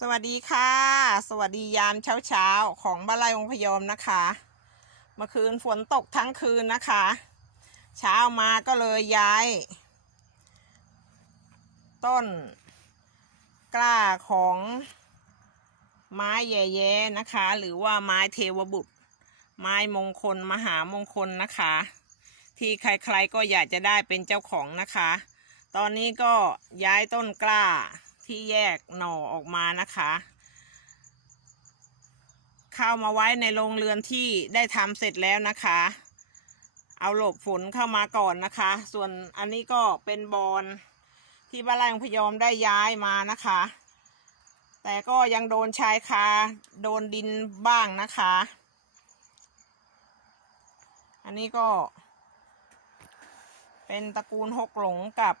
สวัสดีค่ะ สวัสดียามเช้าเช้าของบ้านไร่องพยอมนะคะ เมื่อคืนฝนตกทั้งคืนนะคะ เช้ามาก็เลยย้าย ต้น กล้าของไม้แย่ๆนะคะ หรือว่าไม้เทวบุตร ไม้มงคลมหามงคลนะคะ ที่ใครๆก็อยากจะได้เป็นเจ้าของนะคะ ตอนนี้ก็ย้ายต้นกล้า ที่แยกหน่อออกมานะคะ เข้ามาไว้ในโรงเรือนที่ได้ทำเสร็จแล้วนะคะ เอาหลบฝนเข้ามาก่อนนะคะ ส่วนอันนี้ก็เป็นบอลที่บ้านไร่ของพยอมได้ย้ายมานะคะ แต่ก็ยังโดนชายคาโดนดินบ้างนะคะ อันนี้ก็เป็นตระกูลหกหลงกับ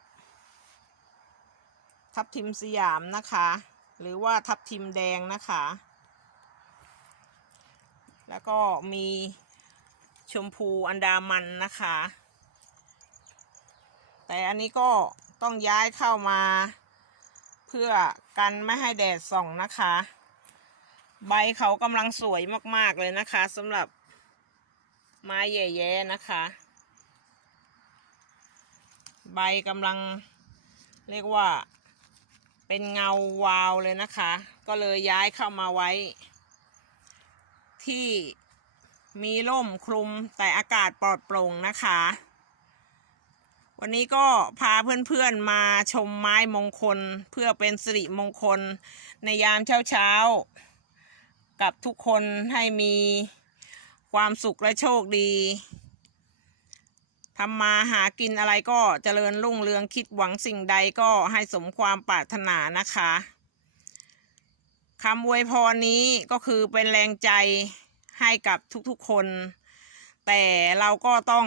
ทับทิมสยามนะคะ หรือว่าทับทิมแดงนะคะ แล้วก็มีชมพูอันดามันนะคะ แต่อันนี้ก็ต้องย้ายเข้ามา เพื่อกันไม่ให้แดดส่องนะคะ ใบเขากำลังสวยมากๆเลยนะคะสำหรับไม้แย่ๆนะคะ ใบกำลังเรียกว่า เป็นเงาวาวเลยนะคะ ก็เลยย้ายเข้ามาไว้ ที่มีร่มคลุมแต่อากาศปลอดโปร่งนะคะ วันนี้ก็พาเพื่อนๆมาชมไม้มงคลเพื่อเป็นสิริมงคลในยามเช้าๆ กับทุกคนให้มีความสุขและโชคดี ทำมาหากินอะไรก็เจริญรุ่งเรืองคิดหวังสิ่งใดก็ให้สมความปรารถนานะคะคำอวยพรนี้ก็คือเป็นแรงใจให้กับทุกๆคน แต่เราก็ต้อง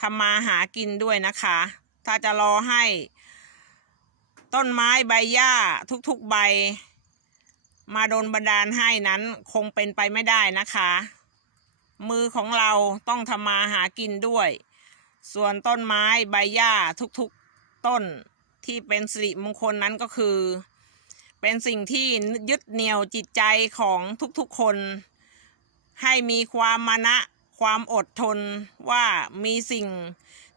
ทำมาหากินด้วยนะคะ ถ้าจะรอให้ ต้นไม้ใบหญ้าทุกๆใบ มาโดนบันดาลให้นั้นคงเป็นไปไม่ได้นะคะ มือของเราต้องทำมาหากินด้วย ส่วนต้นไม้ใบหญ้าทุกๆต้นที่เป็นสิริมงคลนั้นก็คือ เป็นสิ่งที่ยึดเหนี่ยวจิตใจของทุกๆคน ให้มีความมานะความอดทนว่ามีสิ่ง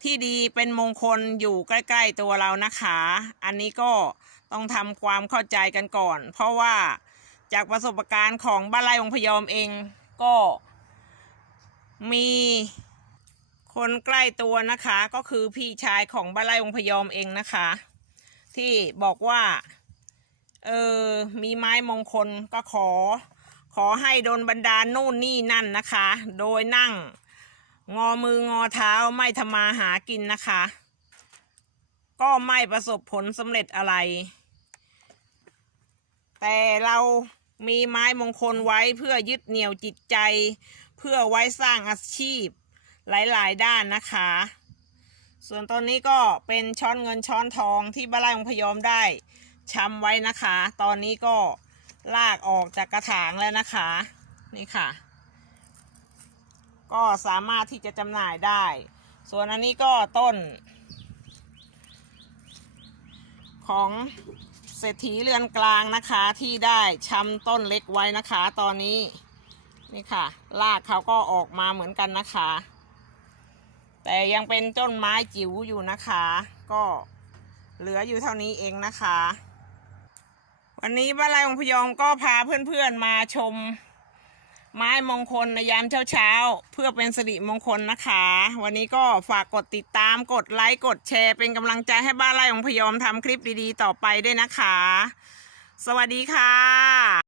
ที่ดีเป็นมงคลอยู่ใกล้ ๆ ตัวเรานะคะ อันนี้ก็ต้องทำความเข้าใจกันก่อน เพราะว่าจากประสบการณ์ของบ้านไร่องพยอมเองก็มี คนใกล้ตัวนะคะก็คือพี่ชายของบ้านไร่องพยอมเองนะคะ ที่บอกว่า เออมีไม้มงคลก็ขอ ขอให้โดนบันดาลนู่นนี่นั่นนะคะ โดยนั่ง งอมืองอเท้าไม่ทำมาหากินนะคะ ก็ไม่ประสบผลสำเร็จอะไร แต่เรามีไม้มงคลไว้เพื่อยึดเหนี่ยวจิตใจ เพื่อไว้สร้างอาชีพ หลายๆ ด้านนะคะ ส่วนตอนนี้ก็เป็นช้อนเงินช้อนทองที่บ้านไร่องพยอมได้ชำไว้นะคะ ตอนนี้ก็ลากออกจากกระถางแล้วนะคะ นี่ค่ะ ก็สามารถที่จะจำหน่ายได้ ส่วนอันนี้ก็ต้น ของเศรษฐีเรือนกลางนะคะที่ได้ชำต้นเล็กไว้นะคะ ตอนนี้นี่ค่ะรากเขาก็ออกมาเหมือนกันนะคะ แต่ยังเป็นต้นไม้จิ๋วอยู่นะคะ ก็เหลืออยู่เท่านี้เองนะคะ วันนี้บ้านไรองพยอมก็พาเพื่อนๆมาชมไม้มงคลในยามเช้าๆ เพื่อเป็นสิริมงคลนะคะ วันนี้ก็ฝากกดติดตามกดไลค์กดแชร์ เป็นกำลังใจให้บ้านไร่ของพยอมทำคลิปดีๆ ต่อไปด้วยนะคะ สวัสดีค่ะ